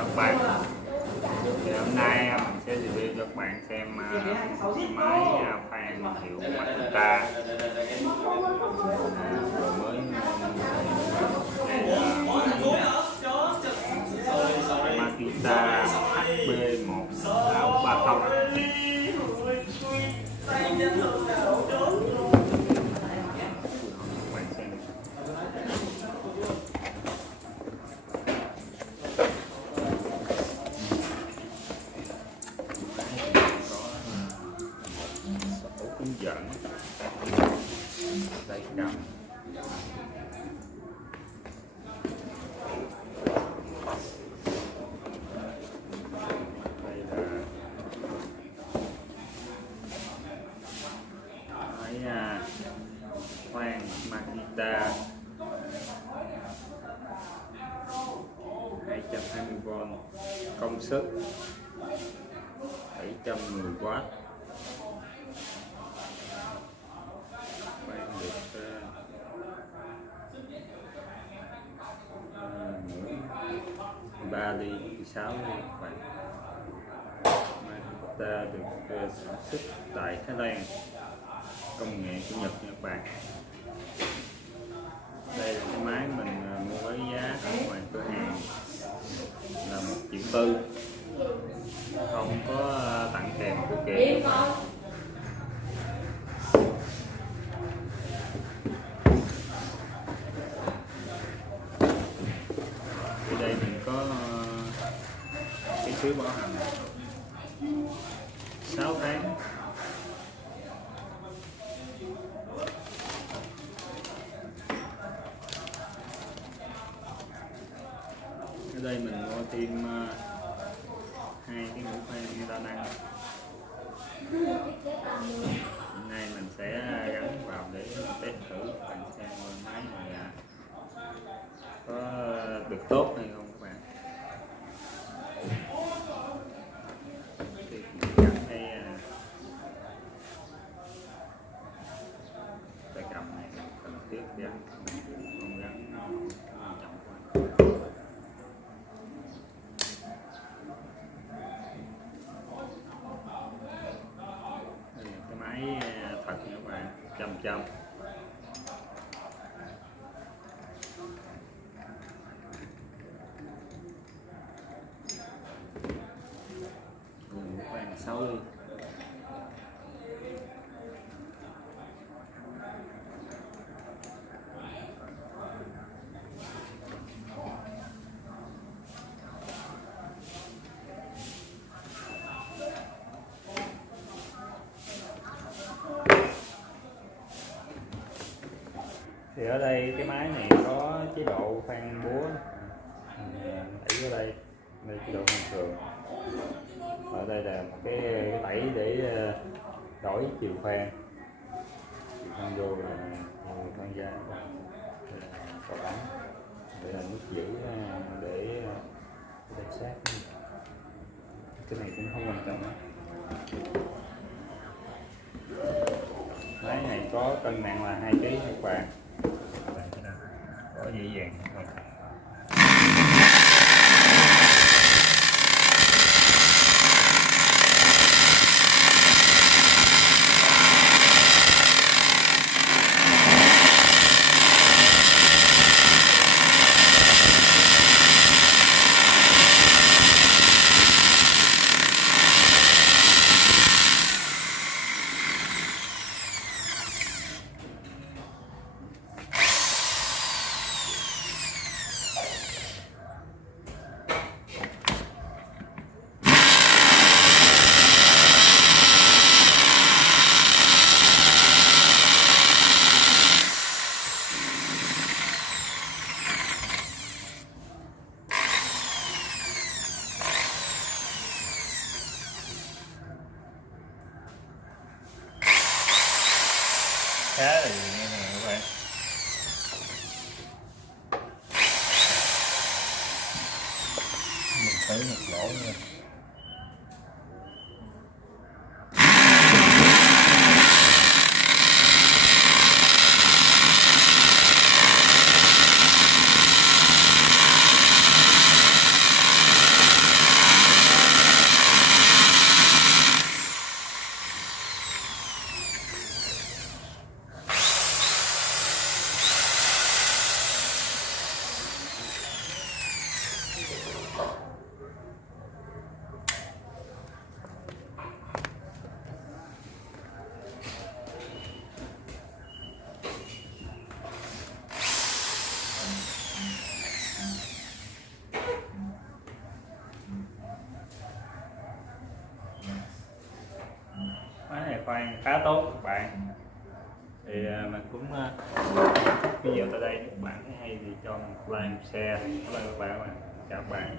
các bạn. Thì hôm nay mình sẽ review cho các bạn xem máy fan hiệu Makita vừa mới Makita HB1630. Hướng dẫn tay cầm, đây là máy khoan Makita 220V, công suất 710W. Được 3 ly 16 ly các bạn. Makita được sản xuất tại Thái Lan, công nghệ của Nhật nha các bạn. Đây là cái máy mình mua với giá ở ngoài cửa hàng là 1,4 triệu, không có tặng kèm phụ kiện. Đây mình có cái phiếu bảo hành 6 tháng. Ở đây mình mua thêm 2 cái mũ fan đa năng. Hôm nay mình sẽ gắn vào để test thử bạn xem máy này có được tốt hay không các bạn. Thì gắn đây tay cầm này cần thiết gắn, không gắn quan trọng quá. Đây là cái máy thật nha các bạn, 100%. Khoảng 6 ly. Thì ở đây cái máy này có chế độ khoan búa, đẩy ở đây chế độ thông thường. Ở đây là một cái đẩy để đổi chiều khoan vô là khoan ra, có bắn để là nước giữ, để đem sát. Cái này cũng không quan trọng. Máy này có cân nặng là 2 kg các bạn, có dễ dàng. Khá là nhẹ nhàng các bạn. Mình tới một lỗ nha. khoan khá tốt các bạn. Thì mình cũng video tại đây, các bạn thấy hay thì cho một like, một share. Cảm ơn các bạn. Chào các bạn.